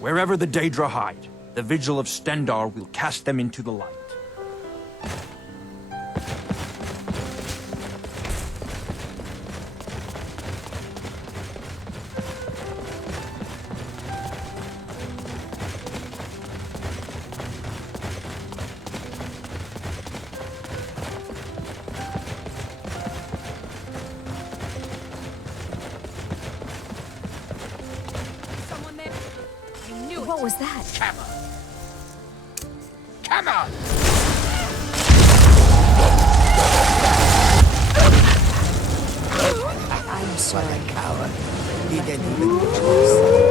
Wherever the Daedra hide, the Vigil of Stendarr will cast them into the light. What was that? Come on! I'm sorry. Coward. He didn't even choose.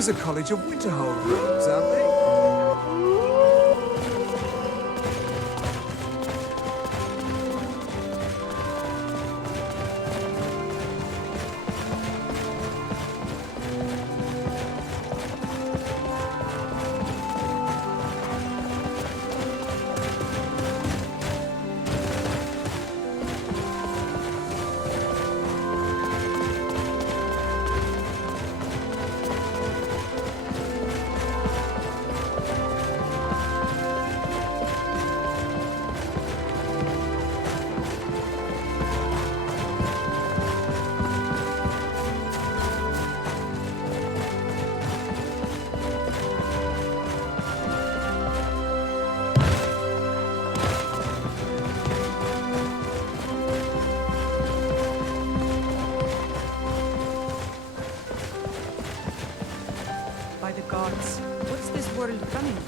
Those are College of Winterhold rooms, aren't they? By the gods, what's this world coming to?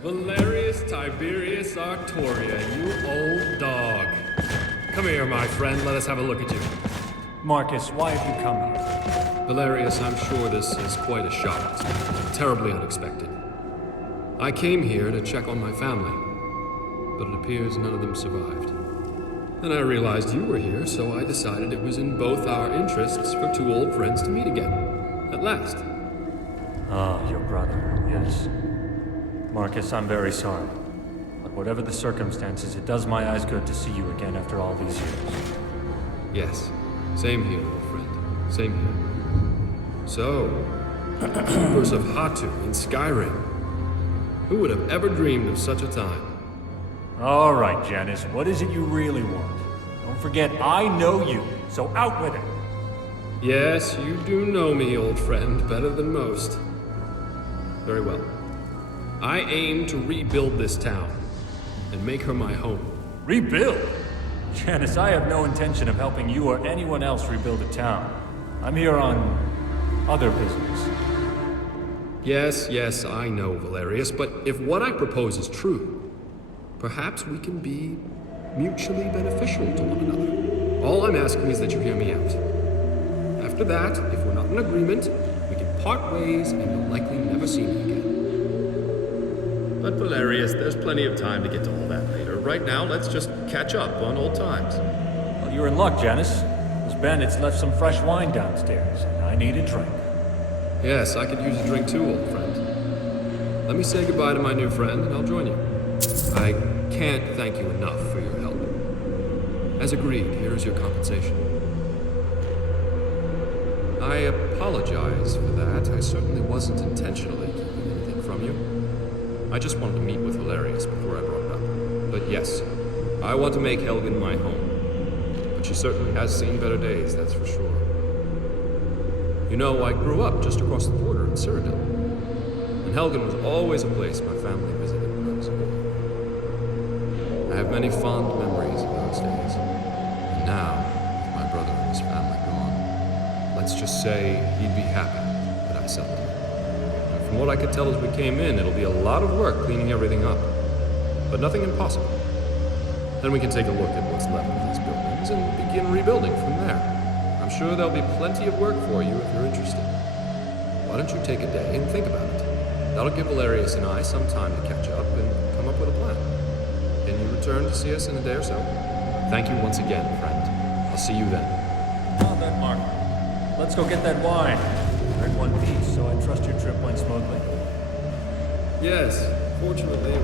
Valerius Tiberius Arctoria, you old dog. Come here, my friend, let us have a look at you. Marcus, why have you come here? Valerius, I'm sure this is quite a shock. Terribly unexpected. I came here to check on my family, but it appears none of them survived. Then I realized you were here, so I decided it was in both our interests for two old friends to meet again. At last. Ah, your brother, yes. Marcus, I'm very sorry. But whatever the circumstances, it does my eyes good to see you again after all these years. Yes. Same here, old friend. Same here. So, Keepers of Hatu in Skyrim. Who would have ever dreamed of such a time? All right, Janice, what is it you really want? Don't forget, I know you, so out with it. Yes, you do know me, old friend, better than most. Very well. I aim to rebuild this town and make her my home. Rebuild? Janice, I have no intention of helping you or anyone else rebuild a town. I'm here on other business. Yes, I know, Valerius, but if what I propose is true, perhaps we can be mutually beneficial to one another. All I'm asking is that you hear me out. After that, if we're not in agreement, we can part ways and you'll likely never see me again. But Valerius, there's plenty of time to get to all that later. Right now, let's just catch up on old times. Well, you're in luck, Janice. Miss Bennett's left some fresh wine downstairs, and I need a drink. Yes, I could use a drink too, old friend. Let me say goodbye to my new friend, and I'll join you. I can't thank you enough for your help. As agreed, here is your compensation. I apologize for that. I certainly wasn't intentionally keeping anything from you. I just wanted to meet with Valerius before I brought it up. But yes, I want to make Helgen my home. But she certainly has seen better days, that's for sure. You know, I grew up just across the border in Cyrodiil. and Helgen was always a place my family visited when I was a boy. I have many fond memories of those days, and now, with my brother and his family gone, let's just say he'd be happy that I settled here. And from what I could tell as we came in, it'll be a lot of work cleaning everything up, but nothing impossible. Then we can take a look at what's left of these buildings and begin rebuilding from there. I'm sure there'll be plenty of work for you if you're interested. Why don't you take a day and think about it? That'll give Valerius and I some time to catch up and come up with a plan. Can you return to see us in a day or so? Thank you once again, friend. I'll see you then. On that mark. Let's go get that wine. We're in one piece, so I trust your trip went smoothly. Yes, fortunately.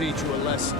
teach you a lesson.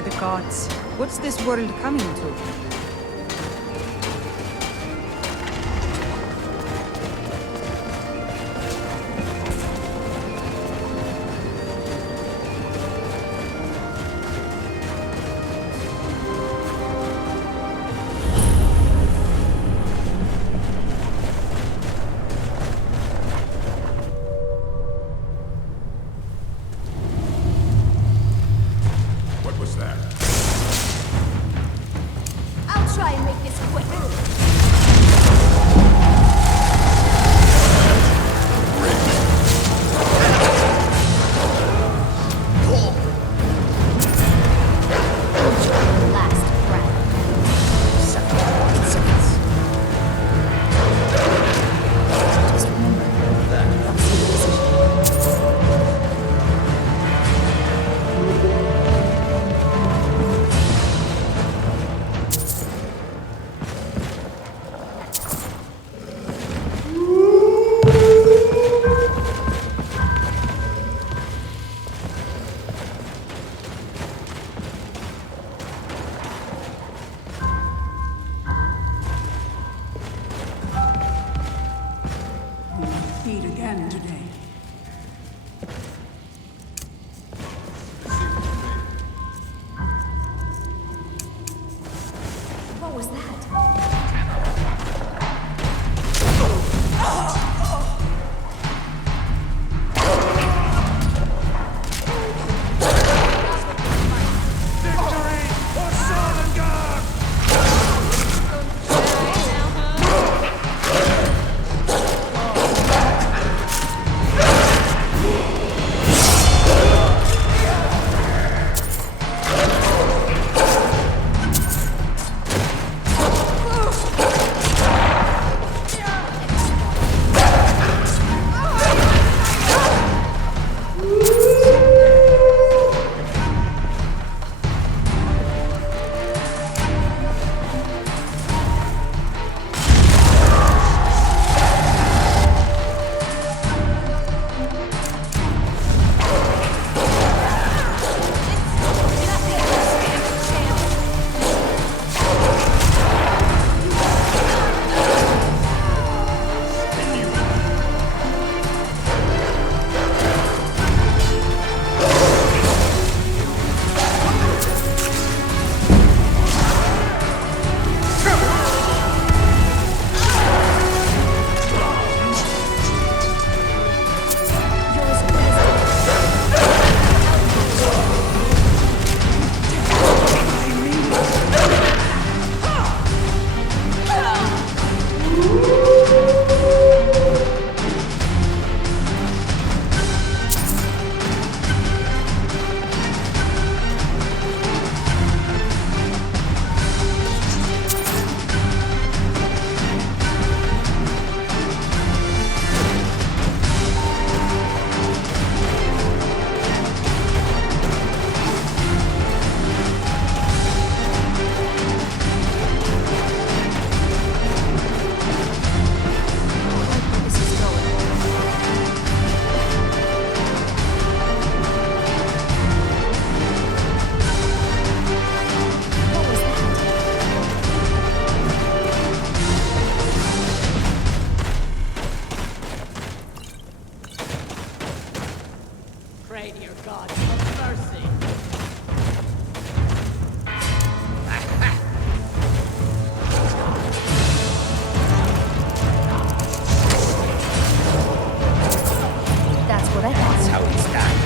by the gods. What's this world coming to? What was that? I'll try and make this quick. Last breath. Suck it. Seconds. Just remember that Feed again today. What was that? Pray to your gods for mercy. That's what I thought. That's how he's done.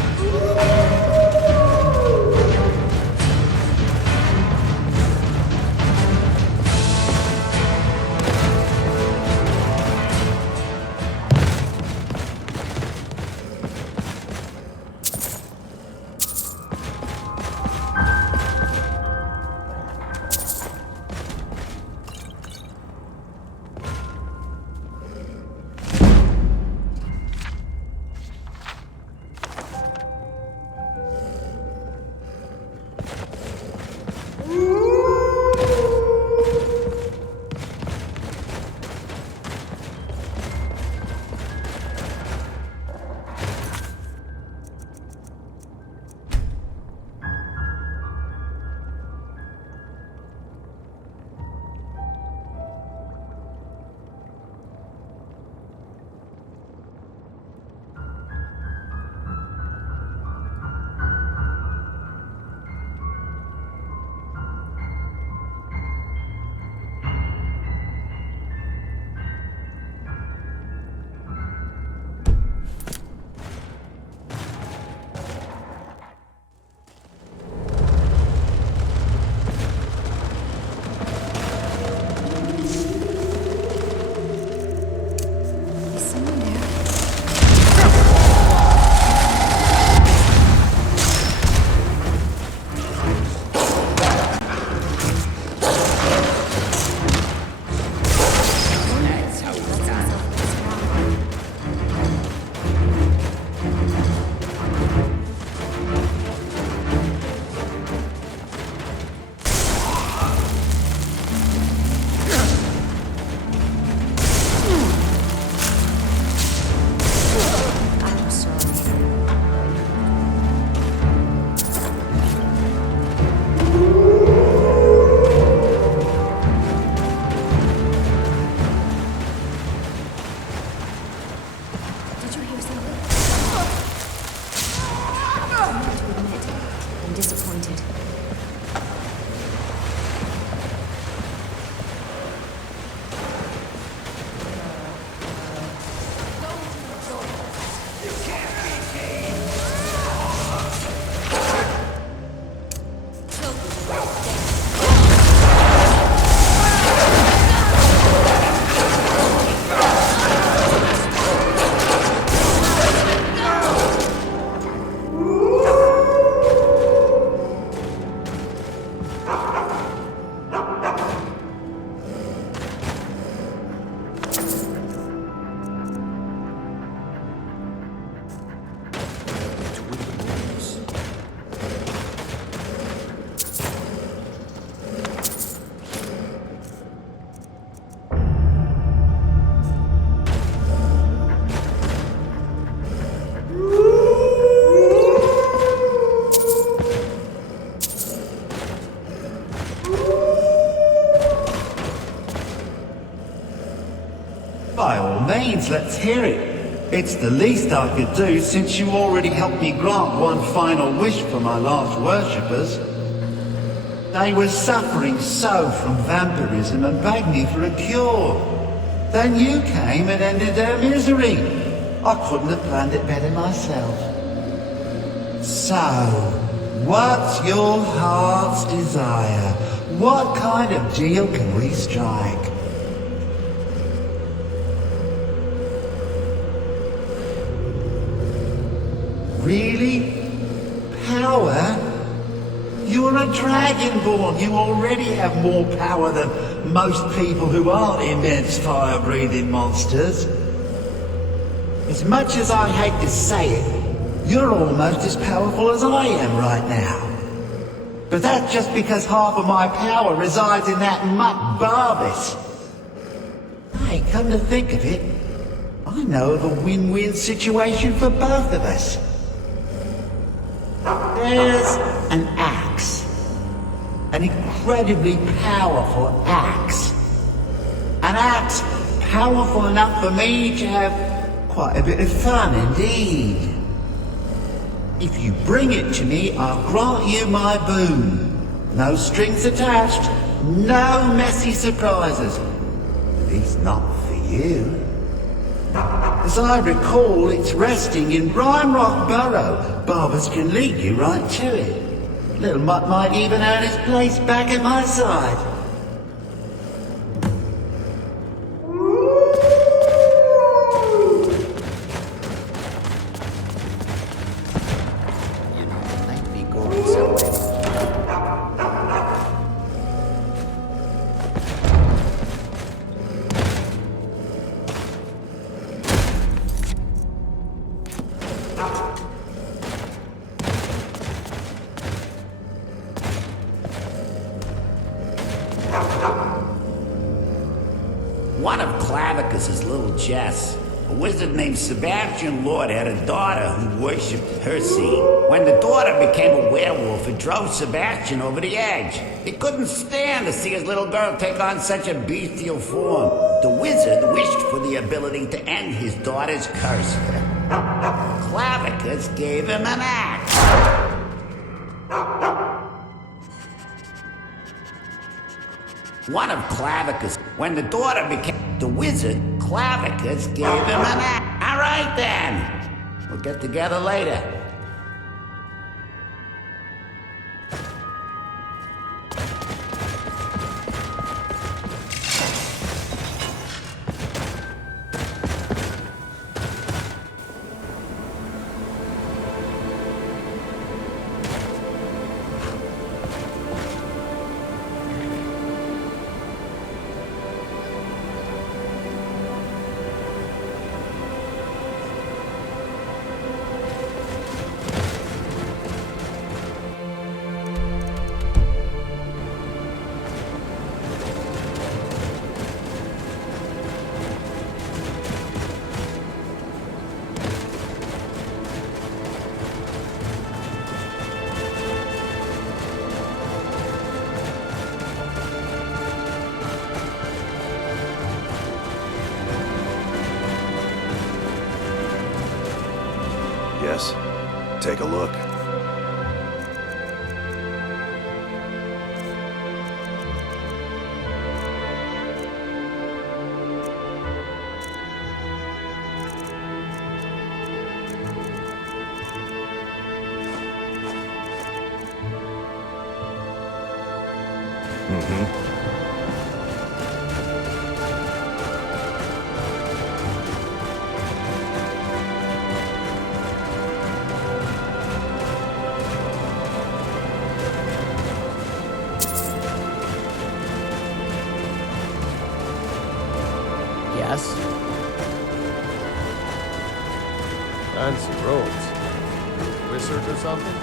let's hear it. It's the least I could do since you already helped me grant one final wish for my last worshippers. They were suffering so from vampirism and begged me for a cure. Then you came and ended their misery. I couldn't have planned it better myself. So, what's your heart's desire? What kind of deal can we strike? Really? Power? You're a dragonborn. You already have more power than most people who aren't immense fire-breathing monsters. As much as I hate to say it, you're almost as powerful as I am right now. But that's just because half of my power resides in that mutt Barbus. Hey, come to think of it, I know of a win-win situation for both of us. There's an axe. An incredibly powerful axe. An axe powerful enough for me to have quite a bit of fun indeed. If you bring it to me, I'll grant you my boon. No strings attached, no messy surprises. At least not for you. As I recall, it's resting in Rhinerock Barrow. Barbers can lead you right to it. Little Mutt might even earn his place back at my side. You know, it might be going somewhere. One of Clavicus's little Jess, a wizard named Sebastian Lord, had a daughter who worshipped her scene. When the daughter became a werewolf, it drove Sebastian over the edge. He couldn't stand to see his little girl take on such a bestial form. The wizard wished for the ability to end his daughter's curse. Clavicus gave him an axe. One of Clavicus. When the daughter became the wizard, Clavicus gave him an axe. All right then. We'll get together later. Yes. Take a look. Yes? Fancy robes. Wizard or something?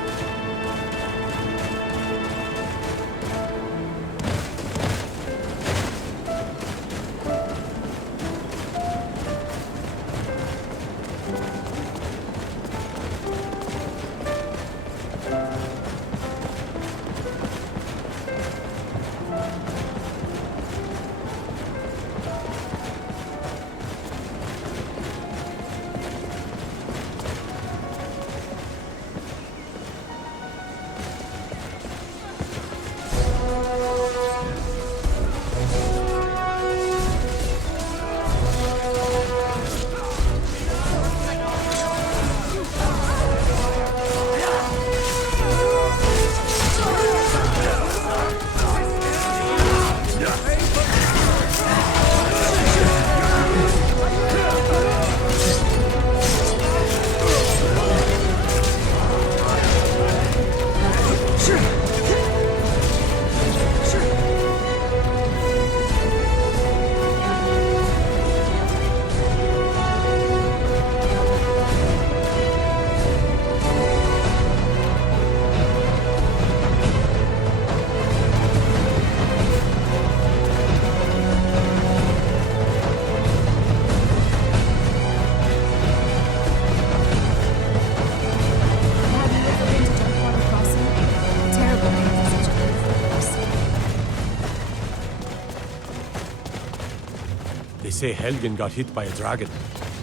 say Helgen got hit by a dragon.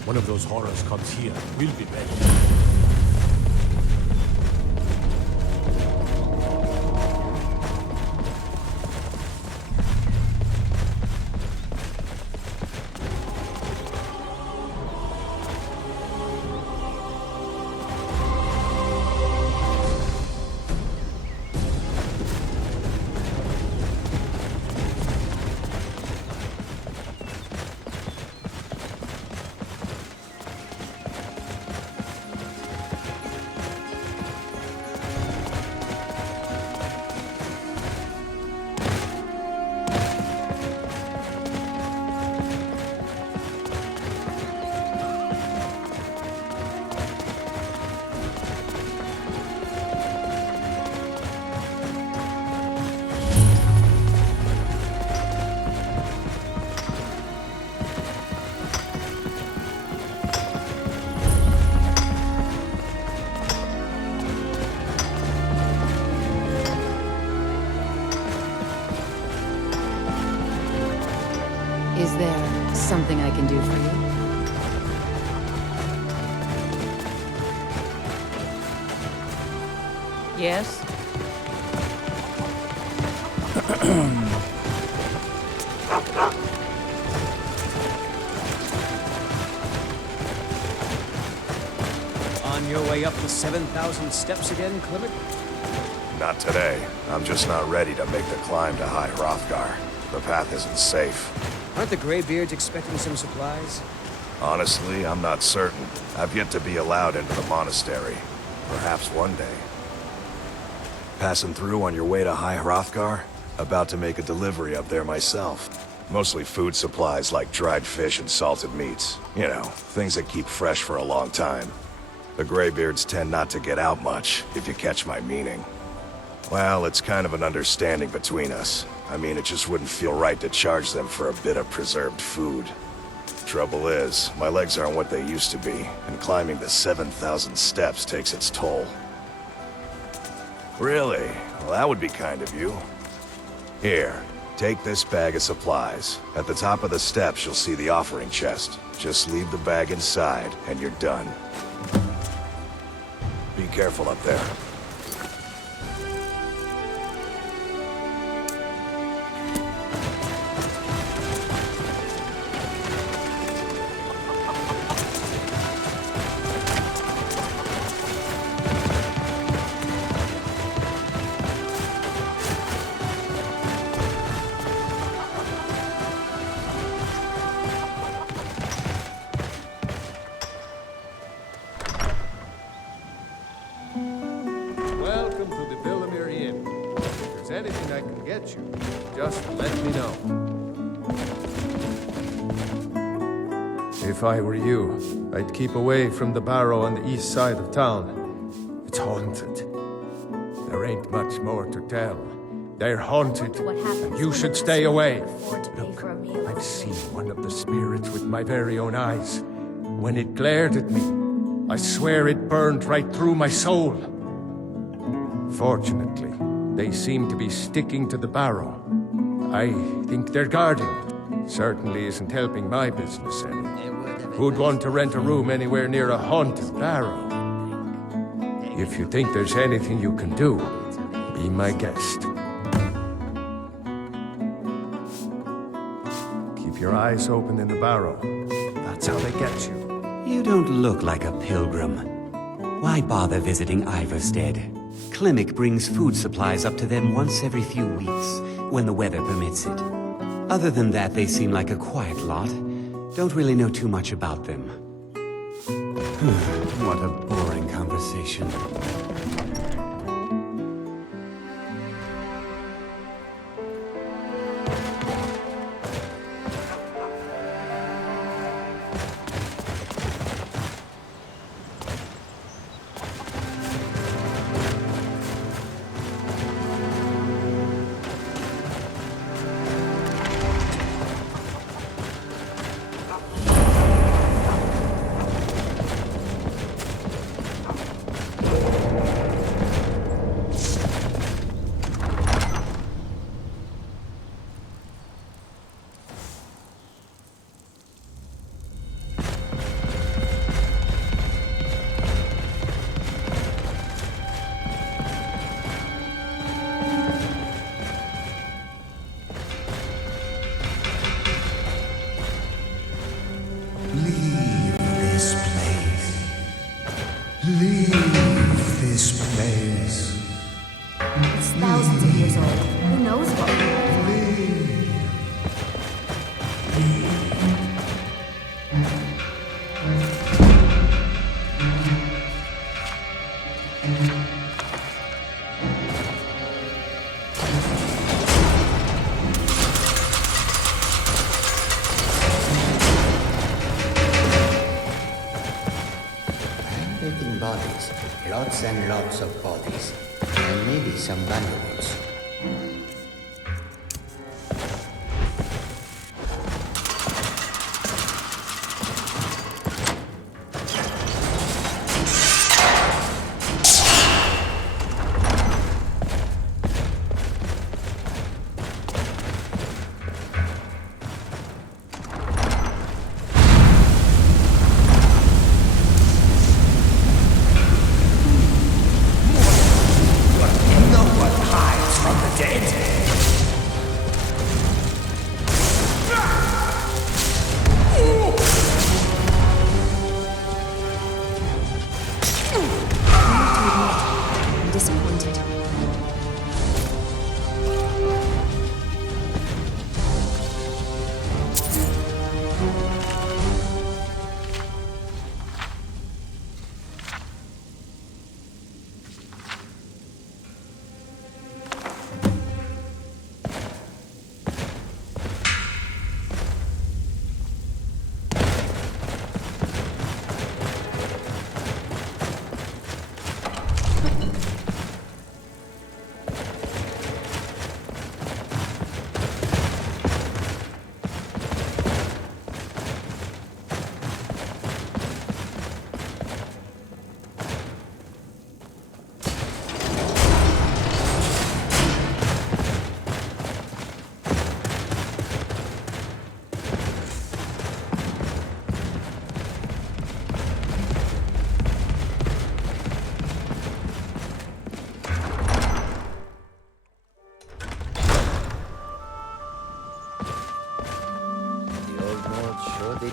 One of those horrors comes here. We'll be ready. Is there something I can do for you? Yes? On your way up the 7,000 steps again, Clement? Not today. I'm just not ready to make the climb to High Hrothgar. The path isn't safe. Aren't the Greybeards expecting some supplies? Honestly, I'm not certain. I've yet to be allowed into the monastery. Perhaps one day. Passing through on your way to High Hrothgar? About to make a delivery up there myself. Mostly food supplies like dried fish and salted meats. You know, things that keep fresh for a long time. The Greybeards tend not to get out much, if you catch my meaning. Well, it's kind of an understanding between us. I mean, it just wouldn't feel right to charge them for a bit of preserved food. Trouble is, my legs aren't what they used to be, and climbing the 7,000 steps takes its toll. Really? Well, that would be kind of you. Here, take this bag of supplies. At the top of the steps, you'll see the offering chest. Just leave the bag inside, and you're done. Be careful up there. Welcome to the Villamere Inn. If there's anything I can get you, just let me know. If I were you, I'd keep away from the Barrow on the east side of town. It's haunted. There ain't much more to tell. They're haunted, and you should stay away. Look, I've seen one of the spirits with my very own eyes. When it glared at me, I swear it burned right through my soul. Fortunately, they seem to be sticking to the Barrow. I think they're guarding it. Certainly isn't helping my business any. Who'd want to rent a room anywhere near a haunted Barrow? If you think there's anything you can do, be my guest. Keep your eyes open in the Barrow. That's how they get you. You don't look like a pilgrim. Why bother visiting Ivarstead? Klimek brings food supplies up to them once every few weeks, when the weather permits it. Other than that, they seem like a quiet lot. Don't really know too much about them. What a boring conversation. Leave this place. It's thousands of years old. Who knows what? Bodies. Lots and lots of bodies. And maybe some valuables.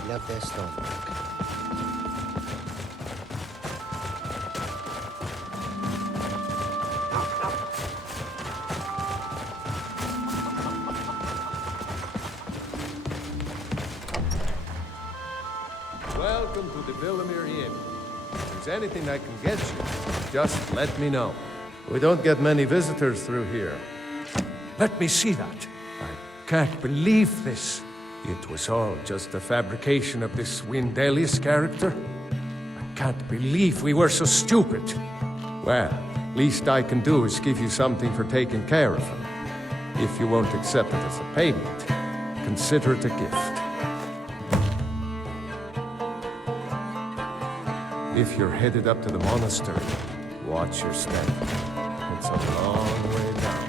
Love their stonework. Welcome to the Villamere Inn. If there's anything I can get you, just let me know. We don't get many visitors through here. Let me see that. I can't believe this. It was all just a fabrication of this Windelius character. I can't believe we were so stupid. Well, least I can do is give you something for taking care of him. If you won't accept it as a payment, consider it a gift. If you're headed up to the monastery, watch your step. It's a long way down.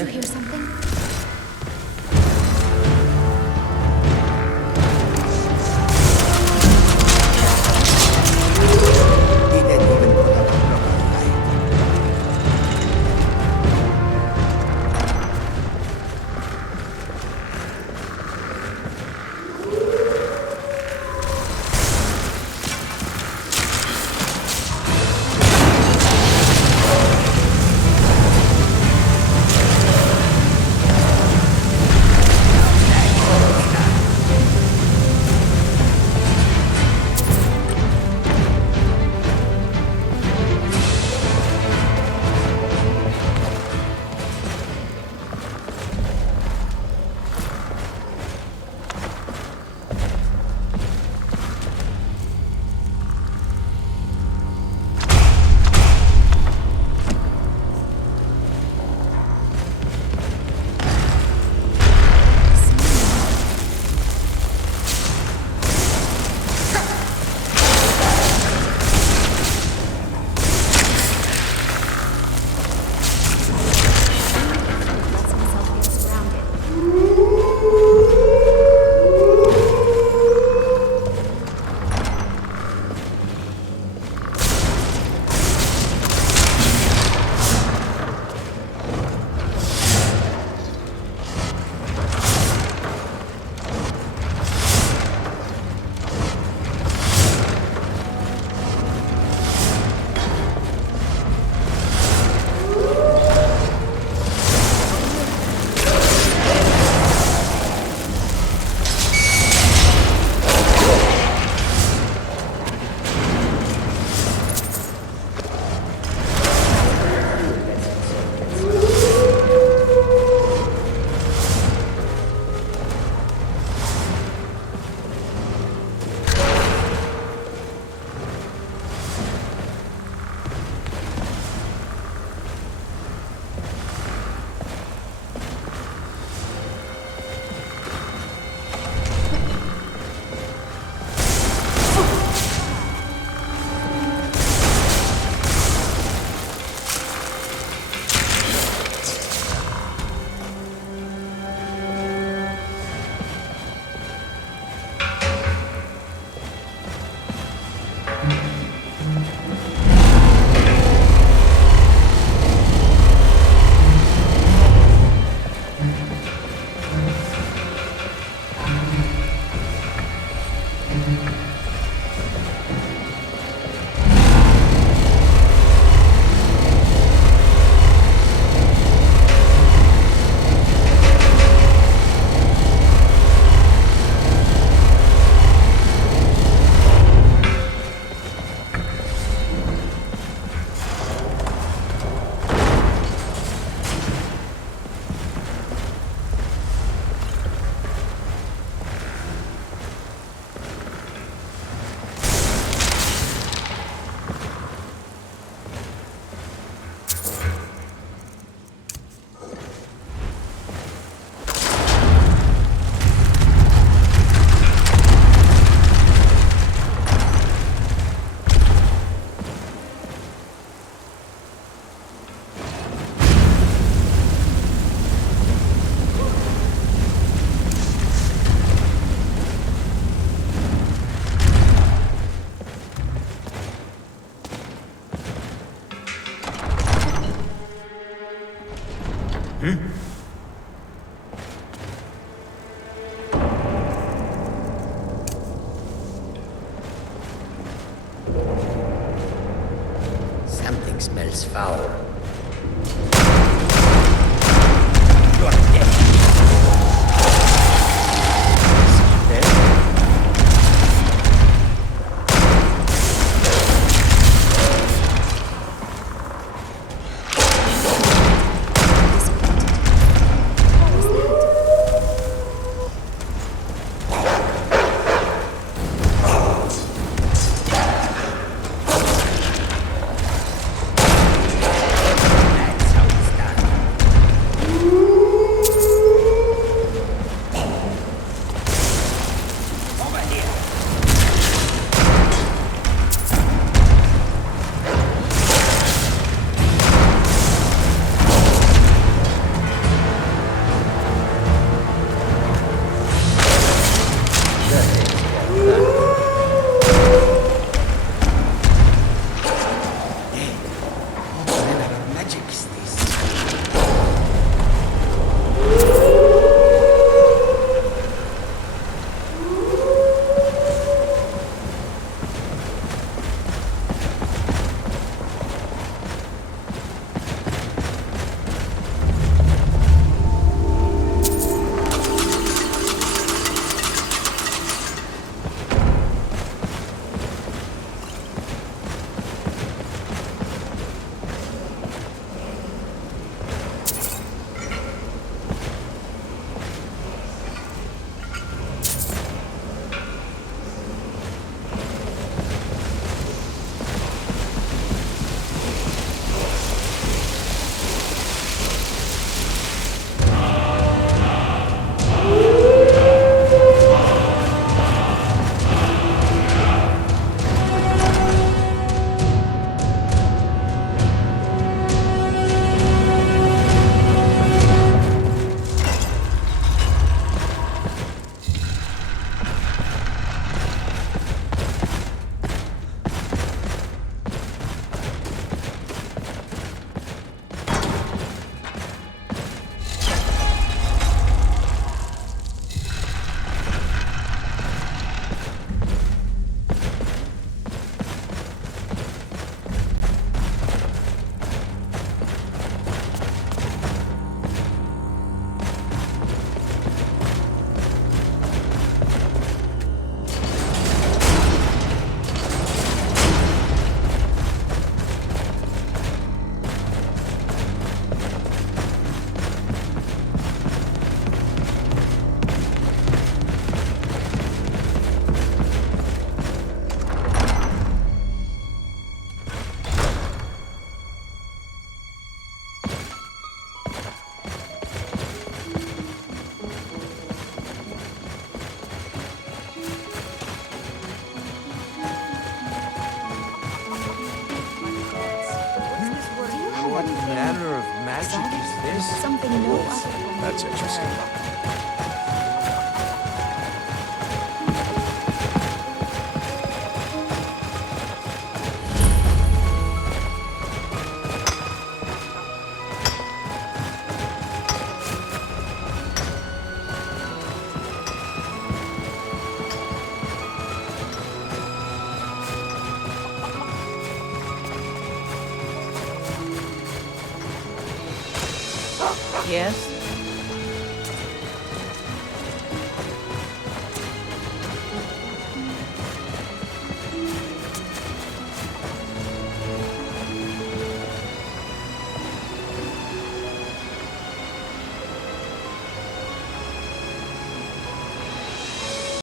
Did you hear something? He didn't even put up a proper light. Something smells foul. What manner of magic is this? Something no other. That's interesting. Yes?